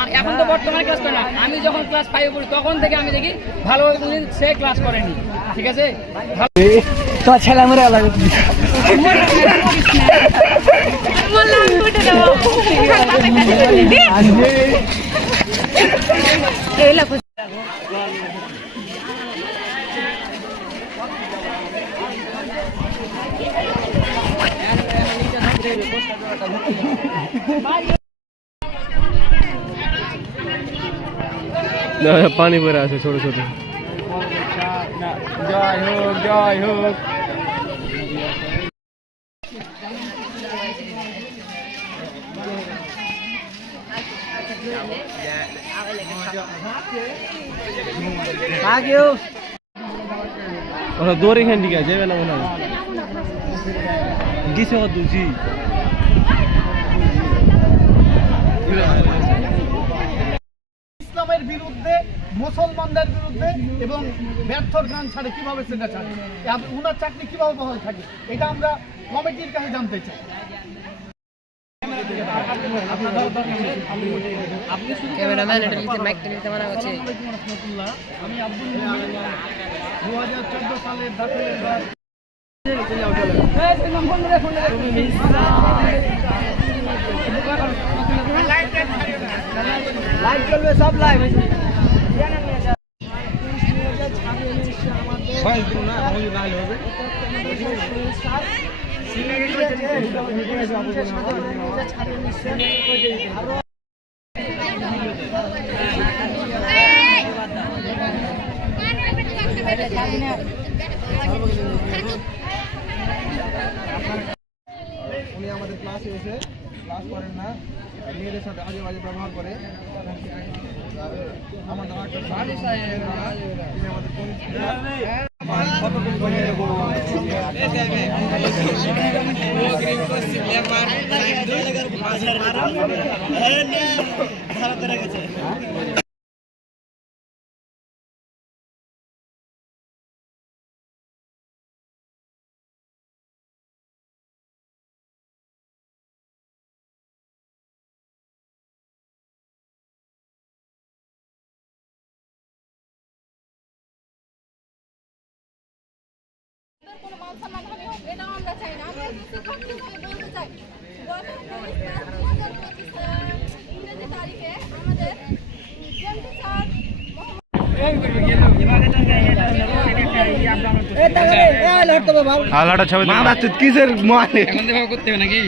আমি এখন তো বর্তমানে ক্লাস করি না, আমি যখন ক্লাস 5 পড়ি তখন থেকে আমি দেখি ভালো সে ক্লাস করেনি, ঠিক আছে? তো ছেলে মরে আলাদা পানি পরে আছে ছোট ছোট। জয় হোক জয় হোক। ওরা দৌড়ে এখান দিকে যাবে না মনে হয় গেছে ও দুজি ইসলামের বিরুদ্ধে, মুসলমানদের বিরুদ্ধে এবং ব্যর্থর গান ছাড়ে কিভাবে সেটা ছাড়ে, উনার চাকরি কিভাবে বহাল থাকে, এটা আমরা কমিটির কাছে জানতে চাই। আমি আব্দুল 2014 সালের দাখিলের লাইভ চলবে, সব লাইভ উনি আমাদের ক্লাসে এসে ক্লাস করেন না, মেয়েদের সাথে আজে বাজে ব্যবহার করে। আমার নাম একটা সারি সাহেব, তিনি আমাদের কোনো মানসম্মানহানি হোক, এটাও আমরা চাই না। আমরা শিক্ষকদেরকে বলতে চাই, গত 2025 ইংরেজি তারিখে আমাদের কেন্দ্র স্যার আলাদা ছবি কিসের মানে এখন করতে হবে নাকি?